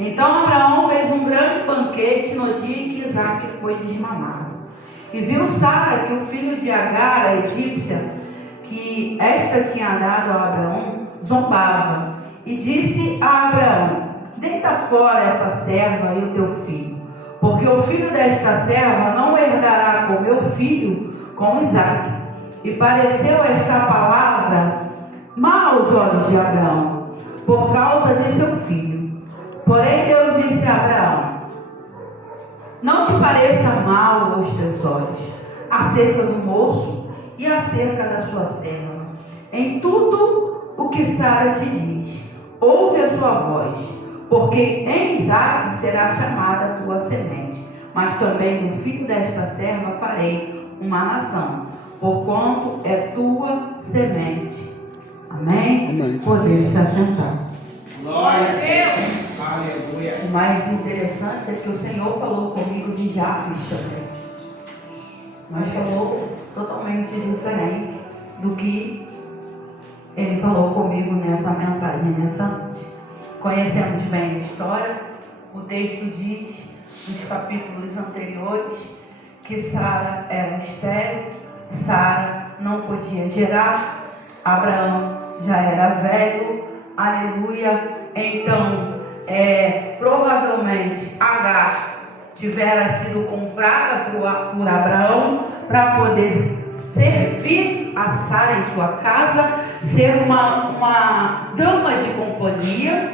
Então Abraão fez um grande banquete no dia em que Isaque foi desmamado. E viu Sara que o filho de Agar, a egípcia, que esta tinha dado a Abraão, zombava. E disse a Abraão: deita fora essa serva e o teu filho, porque o filho desta serva não herdará com meu filho, com Isaque. E pareceu esta palavra má aos olhos de Abraão, por causa de seu filho. Porém Deus disse a Abraão: não te pareça mal aos teus olhos acerca do moço e acerca da sua serva. Em tudo o que Sara te diz, ouve a sua voz, porque em Isaque será chamada a tua semente, mas também do filho desta serva farei uma nação, porquanto é tua semente. Amém? Amém. Poder se assentar. Glória a Deus. Aleluia. O mais interessante é que o Senhor falou comigo de Jabes também, mas falou totalmente diferente do que Ele falou comigo nessa mensagem, nessa noite. Conhecemos bem a história. O texto diz, nos capítulos anteriores, que Sara era estéril, Sara não podia gerar, Abraão já era velho, aleluia. Então, provavelmente Agar tivera sido comprada por Abraão para poder servir a Sara em sua casa, ser uma dama de companhia,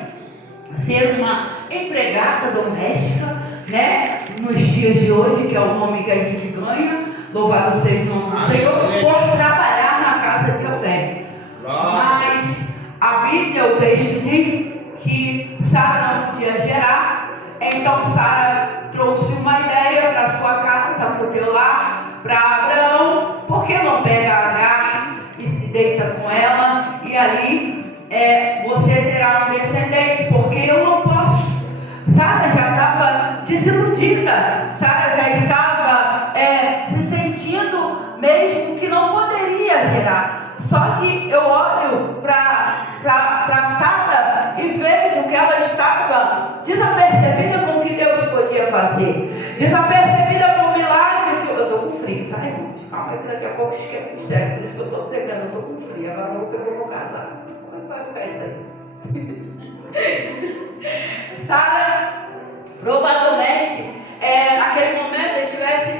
ser uma empregada doméstica, né? Nos dias de hoje, que é o nome que a gente ganha, louvado seja o nome do Senhor, por trabalhar na casa de alguém. Mas a Bíblia, o texto diz que Sara não podia gerar, então Sara trouxe uma ideia para sua casa, para o teu lar, para Abraão: por que não pega Agar e se deita com ela, e ali você terá um descendente, porque eu não posso. Sara já estava desiludida, Sara já estava se sentindo mesmo que não poderia gerar. Só que eu olho para Sara e vejo que ela estava desapercebida com o que Deus podia fazer, desapercebida com o milagre que eu estou com frio, tá, irmãos? Calma aí que daqui a pouco esquenta o mistério, por isso que eu estou pregando, eu estou com frio. Agora eu vou casar. Como é que vai ficar isso aí? Sara provavelmente naquele momento estivesse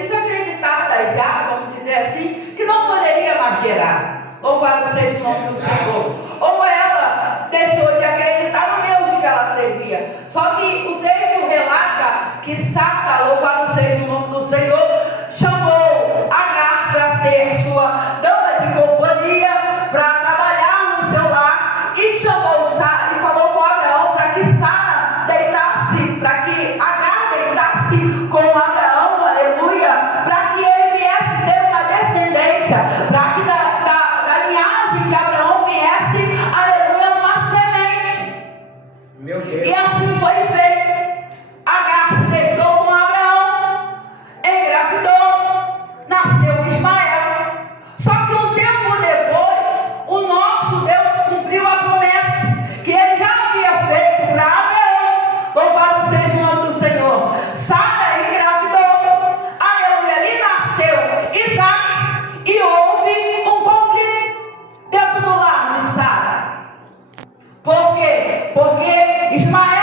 desacreditada já, vamos dizer assim, que não poderia mais gerar. Louvado seja o nome do Senhor. Ou ela deixou de acreditar no Deus que ela servia. Só que o texto relata que Sara, louvado seja o nome do Senhor, chamou Agar para ser sua dama de companhia, para trabalhar no seu lar, e chamou Sara e falou com Abraão para que Sara deitasse, para que Agar deitasse com Abraão, aleluia, para que ele viesse ter uma descendência, para que da linhagem de Abraão viesse, aleluia, uma semente. Meu Deus. E assim foi feito. Agar se deitou com Abraão, engravidou, nasceu Ismael. Só que um tempo depois, o nosso Deus cumpriu a promessa que ele já havia feito para Abraão. Louvado seja o nome do Senhor. Sara engravidou, aleluia, ali nasceu Isaque, e houve um conflito dentro do lar de Sara. Por quê? Porque Ismael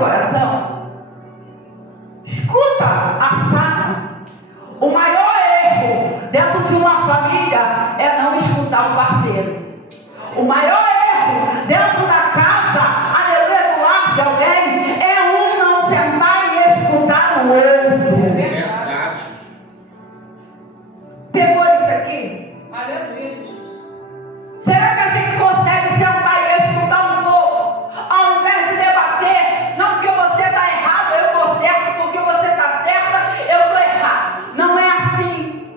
coração? Escuta a Sara. O maior erro dentro de uma família é não escutar o parceiro. O maior erro dentro da casa, aleluia, do lar de alguém, é um não sentar e escutar o outro. É verdade. Pegou isso aqui? Aleluia, Jesus. Será que a gente consegue sentar e escutar um pouco, ao invés de debater? Não porque você está errado, eu estou certo, porque você está certa, eu estou errado. Não é assim.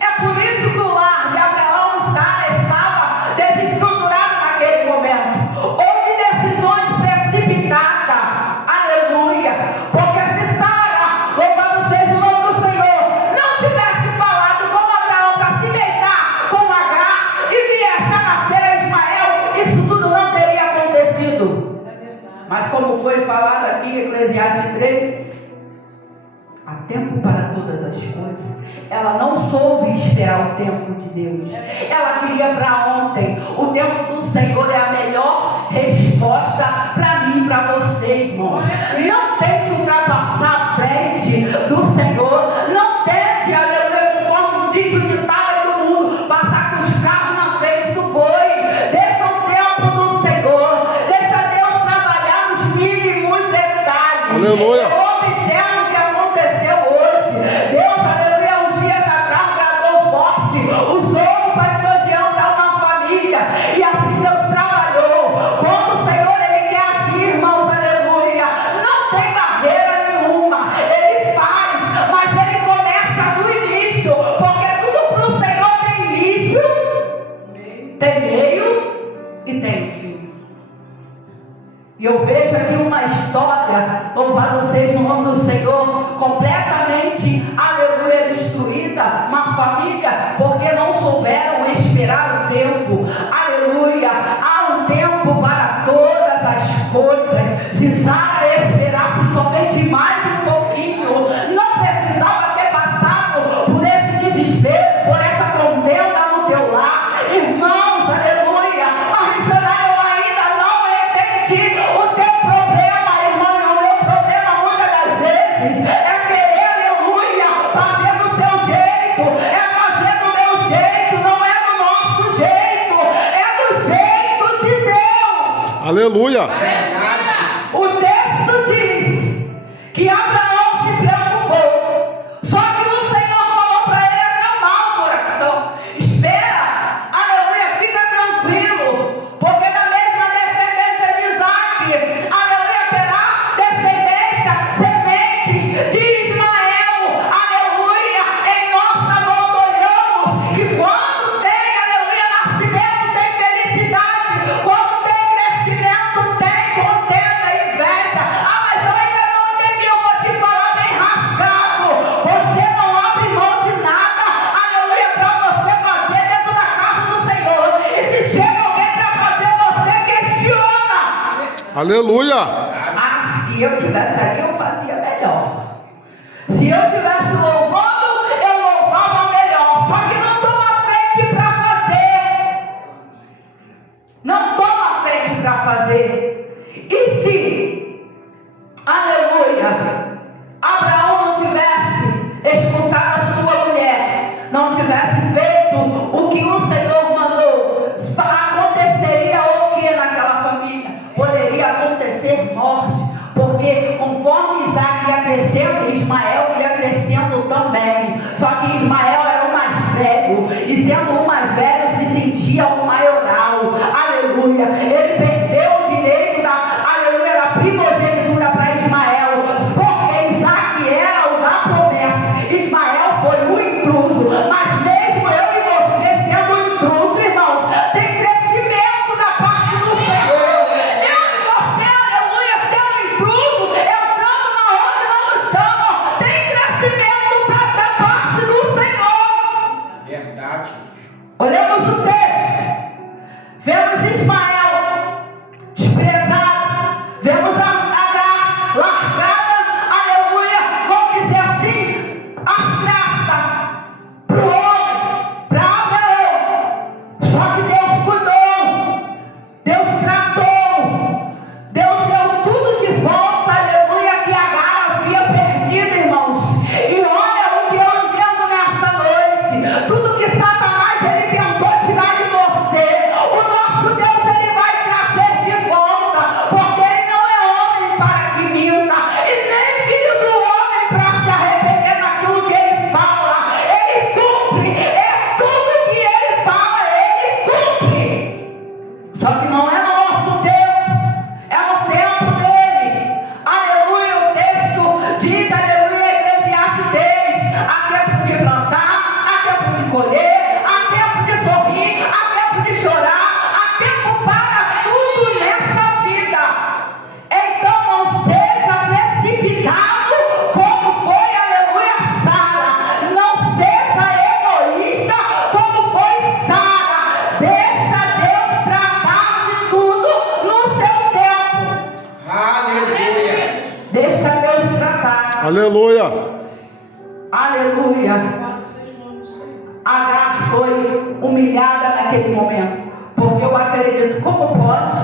É por isso que o lar de Abraão e Sara estava desestruturado naquele momento. Houve decisões precipitadas, aleluia, porque se Sara, louvado seja o nome do Senhor, não tivesse falado com Abraão para se deitar com Agar e viesse a nascer Ismael, isso tudo não teria acontecido. É verdade. Mas como foi falado aqui em Eclesiastes 3, há tempo para todas as coisas. Ela não soube esperar o tempo de Deus. Ela queria para ontem. O tempo do Senhor é a melhor resposta para mim e para você, irmãos. Não tente ultrapassar a frente do Senhor. Não tente, aleluia, conforme diz o ditado do mundo, passar com os carros na frente do boi. Deixa o tempo do Senhor. Deixa Deus trabalhar nos mínimos detalhes. Aleluia. Eu observo o que aconteceu hoje. Deus, aleluia, uns dias atrás bradou forte. Usou o pastor Jean para uma família. E assim Deus trabalhou. Quando o Senhor, Ele quer agir, irmãos, aleluia, não tem barreira nenhuma. Ele faz, mas Ele começa do início. Porque tudo para o Senhor tem início, tem meio e tem fim. E eu vejo aqui uma história, louvado seja o nome do Senhor, completamente, aleluia, destruída, uma família, porque não souberam esperar o tempo, aleluia, há um tempo para todas as coisas. Se Sara esperasse somente mais um pouquinho, não precisava ter passado por esse desespero, por essa contenda no teu lar, irmãos, aleluia, mas missionário, eu ainda não entendi o teu problema, irmão, e o meu problema muitas das vezes é querer, aleluia, fazer do seu jeito, é fazer do meu jeito, não é do nosso jeito, é do jeito de Deus. Aleluia. Verdade. O texto diz que Abraão se preocupou, só que o Senhor falou para ele acalmar o coração. Espera, aleluia, fica tranquilo, porque da mesma descendência de Isaac, aleluia, terá descendência, sementes de Ismael, aleluia. Em nossa volta olhamos que quando tem, aleluia, nascimento tem felicidade, quando tem crescimento tem contenda, inveja. Ah, mas eu ainda não entendi, eu vou te falar bem rasgado. Você não abre mão de nada, aleluia, para você fazer dentro da casa do Senhor. E se chega alguém para fazer, você questiona. Aleluia. Ah, se eu tivesse ali, eu fazia melhor. Se eu tivesse louvando, eu louvava melhor. Só que não estou na frente para fazer. Não estou na frente para fazer. E se, aleluia, Abraão não tivesse escutado a sua mulher, não tivesse feito o que o Senhor mandou, aconteceria o que naquela família? Poderia acontecer morte, porque conforme Isaac ia crescendo, Ismael ia crescendo também. Só que Ismael era o mais velho, e sendo o mais velho se sentia o maioral, aleluia. Ele perdeu o direito aleluia, da primogenitura para Ismael, porque Isaac era o da promessa, Ismael foi o intruso. Mas mesmo eu e você sendo intruso, irmãos, tem crescimento da parte do Senhor. Eu e você, aleluia, sendo intruso, entrando na onde não nos chamam, tem crescimento da parte do Senhor. Verdade. Olhamos o texto, vemos Ismael desprezado, vemos Agar largada, aleluia, vamos dizer assim, as traças para o homem, para Abraão. Só que Deus cuidou, Deus tratou, Deus deu tudo de volta. Aleluia. Aleluia. Agar foi humilhada naquele momento, porque eu acredito, como pode,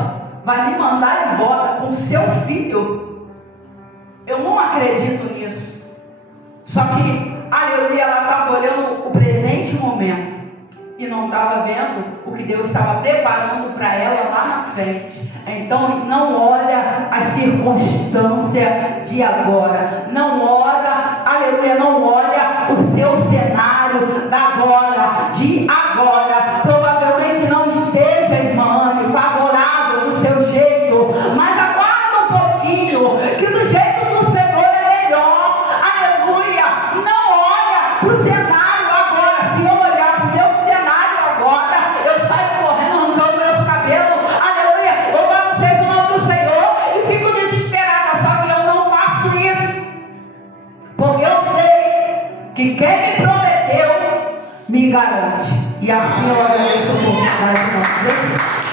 vai me mandar embora com seu filho? Eu não acredito nisso. Só que, aleluia, ela estava olhando o presente momento e não estava vendo o que Deus estava preparando para ela lá na frente. Então não olha a circunstância de agora, não olha, aleluia, não olha o seu cenário da agora, de agora. Provavelmente não esteja, irmã, favorável do seu jeito, mas aguarda um pouquinho, que do jeito do Senhor é melhor. Aleluia. Não olha o cenário agora. Se eu olhar para o meu cenário agora, eu saio correndo, arrancando meus cabelos. Aleluia. Louvado seja o nome do Senhor. E fico desesperada. Só que eu não faço isso, porque eu sei que quem me prometeu me garante. E assim eu agradeço por